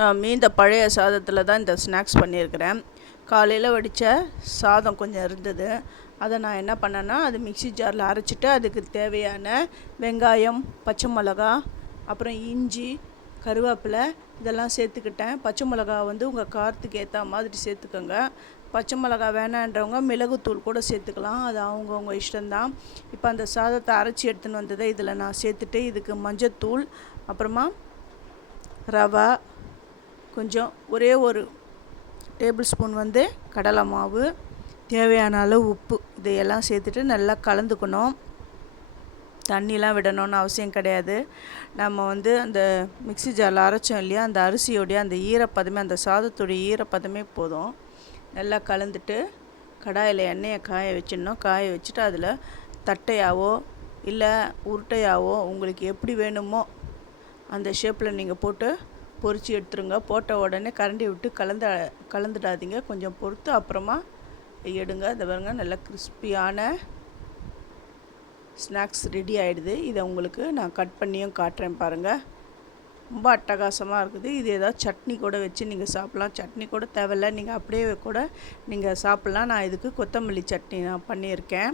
நான் மீந்த பழைய சாதத்தில் தான் இந்த ஸ்நாக்ஸ் பண்ணியிருக்கிறேன். காலையில் வடித்த சாதம் கொஞ்சம் இருந்தது. அதை நான் என்ன பண்ணேன்னா, அது மிக்ஸி ஜாரில் அரைச்சிட்டு அதுக்கு தேவையான வெங்காயம், பச்சை மிளகா, அப்புறம் இஞ்சி, கருவேப்பிலை இதெல்லாம் சேர்த்துக்கிட்டேன். பச்சை மிளகா வந்து உங்கள் காரத்துக்கு ஏற்ற மாதிரி சேர்த்துக்கோங்க. பச்சை மிளகா வேணான்றவங்க மிளகுத்தூள் கூட சேர்த்துக்கலாம். அது அவங்கவுங்க இஷ்டம்தான். இப்போ அந்த சாதத்தை அரைச்சி எடுத்துன்னு வந்ததை இதில் நான் சேர்த்துட்டு, இதுக்கு மஞ்சத்தூள், அப்புறமா ரவை, கொஞ்சம் ஒரே ஒரு டேபிள் ஸ்பூன் வந்து கடலை மாவு, தேவையான அளவு உப்பு, இதையெல்லாம் சேர்த்துட்டு நல்லா கலந்துக்கணும். தண்ணிலாம் விடணும்னு அவசியம் கிடையாது. நம்ம வந்து அந்த மிக்ஸி ஜாரில் அரைச்சோம் இல்லையா, அந்த அரிசியோடைய அந்த ஈரப்பதமே, அந்த சாதத்துடைய ஈரப்பதமே போதும். நல்லா கலந்துட்டு கடாயில் எண்ணெயை காய வச்சிடணும். காய வச்சுட்டு அதில் தட்டையாவோ இல்லை உருட்டையாவோ உங்களுக்கு எப்படி வேணுமோ அந்த ஷேப்பில் நீங்கள் போட்டு பொரித்து எடுத்துருங்க. போட்ட உடனே கரண்டி விட்டு கலந்துடாதீங்க. கொஞ்சம் பொறுத்து அப்புறமா எடுங்க. இதை பாருங்க, நல்லா கிறிஸ்பியான ஸ்நாக்ஸ் ரெடி ஆகிடுது. இதை உங்களுக்கு நான் கட் பண்ணியும் காட்டுறேன் பாருங்கள். ரொம்ப அட்டகாசமாக இருக்குது. இது ஏதாவது சட்னி கூட வச்சு நீங்கள் சாப்பிட்லாம். சட்னி கூட தேவையில்லை, நீங்கள் அப்படியே கூட நீங்கள் சாப்பிட்லாம். நான் இதுக்கு கொத்தமல்லி சட்னி நான் பண்ணியிருக்கேன்.